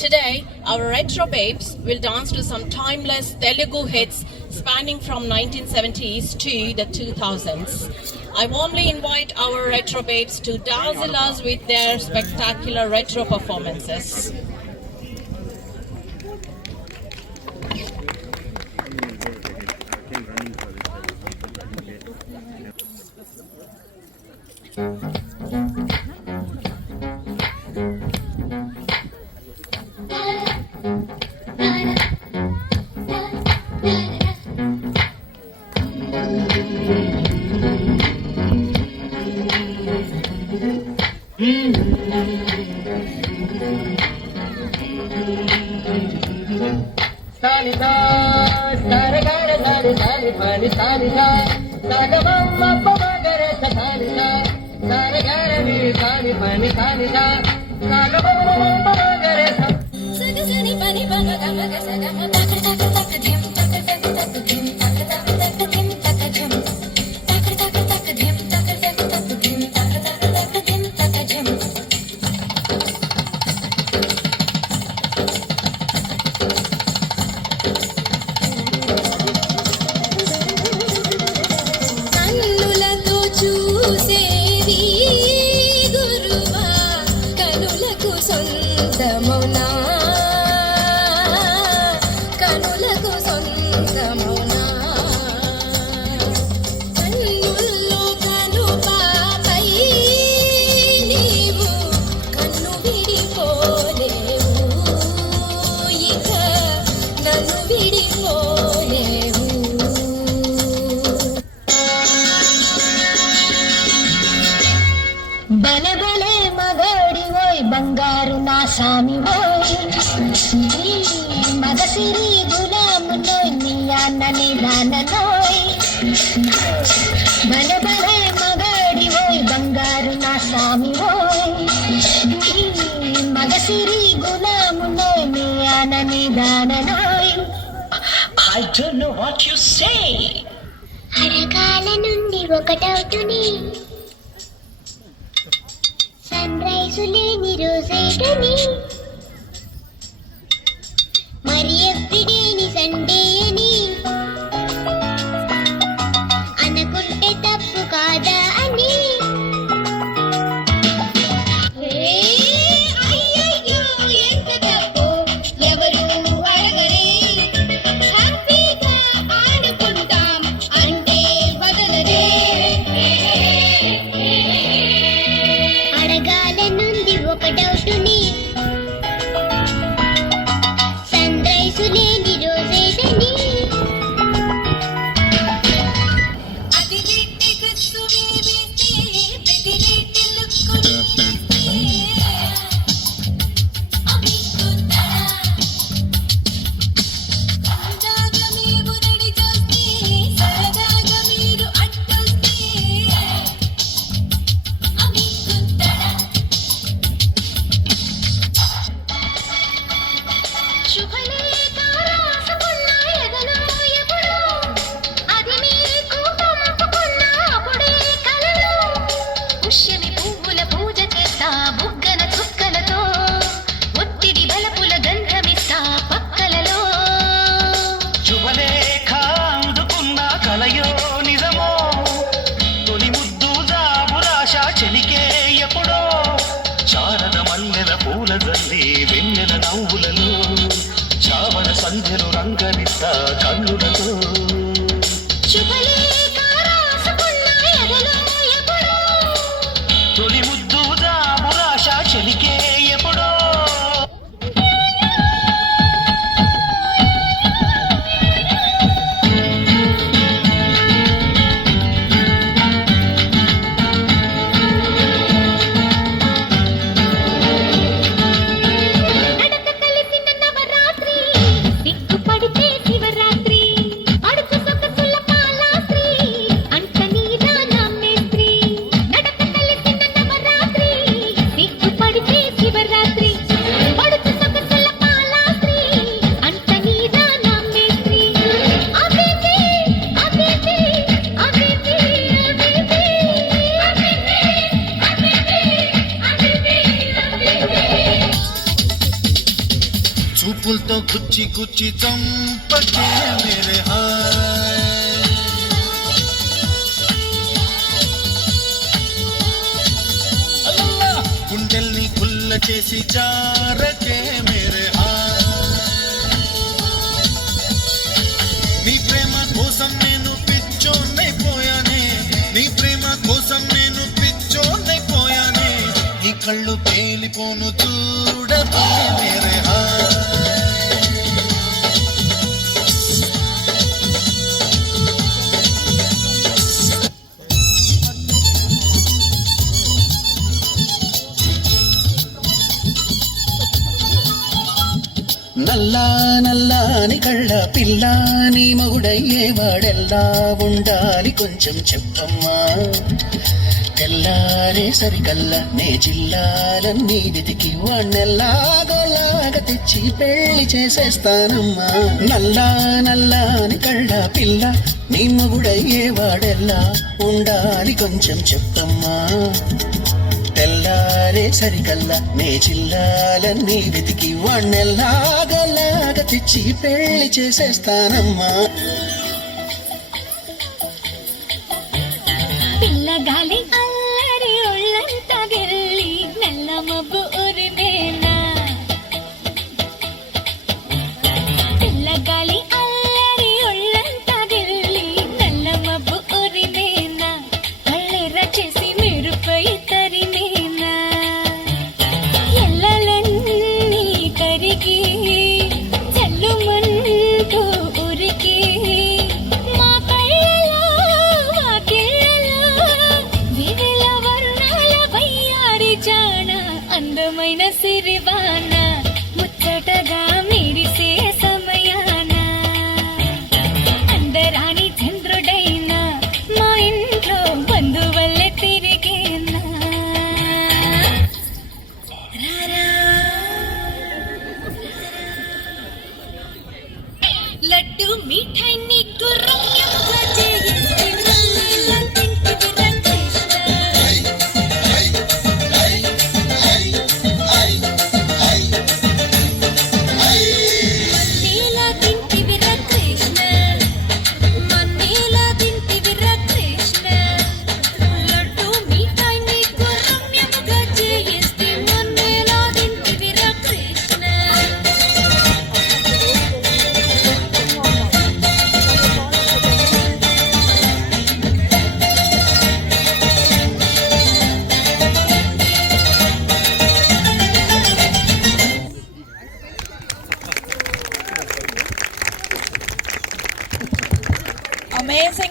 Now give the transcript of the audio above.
Today, our retro babes will dance to some timeless Telugu hits spanning from 1970s to the 2000s. I warmly invite our retro babes to dazzle us with their spectacular retro performances. Salida, saragara sari sari pani salida, sagamamma pamagara salida, saragara ni sari pani salida, sagamamma pamagara sagasani pani pamagara sagama tak tak tak dim tak tak tak dim tak tak tak dim tak dim tak tak tak dim tak tak tak dim tak tak tak dim tak dim కన్నులతో చూసేవి గురువా కనులకు సొంతమౌనా కనులకు సొంతమౌనా కన్నుల్లో కను పాపై నీవు కన్ను విడిపోలేవు ఇక నన్ను విడిపోలేవు బలే బలే మగడివోయ్ బంగారు నా సామివోయ్ మగసిరి గులామునోయ్ నీ అన్నని దాననోయ్ బలే బలే మగడివోయ్ బంగారు నా సామివోయ్ మగసిరి గులామునోయ్ నీ అన్నని దాననోయ్ I don't know what you say. Arakala నుండి ఒకటవుతుని సన్ రైజు లేని రోజేటని మరి ఎవ్రీడేని సండే అని అనుకుంటే తప్పు కాదా అని అయ్యయ్యో ఎంత తప్పు ఎవరు అడగరే హ్యాపీగా ఆడుకుంటాం అంటే వదలరే అడగాల నుండి ఒక డౌటుని సన్ రైజు లేని రోజేదని అది రెట్టి గుర్తు వేస్తే ప్రతి రెట్టి లుక్కుని అవి కుట్టడా సరదాగా మేము రెడీ చూస్తే సరదాగా మీరు అడ్డొస్తే అవి కుట్టడా శుభలేఖ రాసుకున్న ఎదలో ఎప్పుడు అది మీకు పంపుకున్న అప్పుడే కలలో పుష్యమి పువ్వుల పూజ చేస్తా బుగ్గన చుక్కలతో ఒత్తిడి బలపుల గంధమిస్తా పక్కలలో శుభలేఖ అందుకున్న కలయో నిజమో తొలి ముద్దు జాబురాశ చెలికే ఎప్పుడో శారద మల్లెల పూల జల్లి వెన్నెల నవ్వులలో చావన సంధ్యలు రంగరిస్తా కన్నులతో శుభలేఖ రాసుకున్న ఎదలో ఎప్పుడు తొలి ముద్దు జాబురాశ చెలికే ఎప్పుడో నడక కలిసిన చూపులతో గుచ్చి గుచ్చి చంపకే మేరే హాయ్ అల్లా గుండెల్ని కుల్ల చేసి జారకే మేరే హాయ్ నీ ప్రేమ కోసం నేను పిచ్చోన్నైపోయానే నీ ప్రేమ కోసం నేను పిచ్చోన్నైపోయానే నీ కళ్ళు పేలిపోను చూడకే మేరే హాయ్ నల్లా నల్లాని కళ్ళ పిల్ల నీ మగుడయ్యేవాడెల్లా ఉండాలి కొంచెం చెప్పమ్మా తెల్లారే సరికల్లా నే జిల్లాలన్నీ వెతికి వాణ్ణెల్లాగోలాగా తెచ్చి పెళ్లి చేసేస్తానమ్మా నల్లా నల్లాని కళ్ళ పిల్ల నీ మగుడయ్యేవాడెల్లా ఉండాలి కొంచెం చెప్పమ్మా తెల్లారే సరికల్లా నే జిల్లాలన్నీ వెతికి వాణ్ణెల్లాగలాగా తెచ్చి పెళ్లి చేసేస్తానమ్మా పిల్లగాలి అల్లరి ఒళ్ళంతా గెల్లి నల్ల మబ్బు ఉరిమేనా పిల్లగాలి అల్లరి ఒళ్ళంతా గెల్లి నల్ల మబ్బు ఉరిమేనా కళ్ళెర్ర చేసి మెరుపై తరిమేనా ఎల్లలన్నీ కరిగి చల్లుమంటూ ఉరికి మా కళ్ళలో వాకిళ్ళలో వివిల వర్ణాల వయ్యారి జాణ అందమైన సిరివాన ముచ్చటగా మెరిసే సమయాన అందరాని చంద్రుడైనా మా ఇంట్లో బంధువల్లే తిరిగేనా లడ్డు మిఠాయి నీకు రమ్యంగా చేయిస్తే నల్లేలా తింటివి రంగేష్ణ మన్నేలా తింటివి రకృష్ణ మన్నేలా తింటివి రకృష్ణ లడ్డు మిఠాయి నీకు రమ్యంగా చేయిస్తే మన్నేలా తింటివి రకృష్ణ Amazing.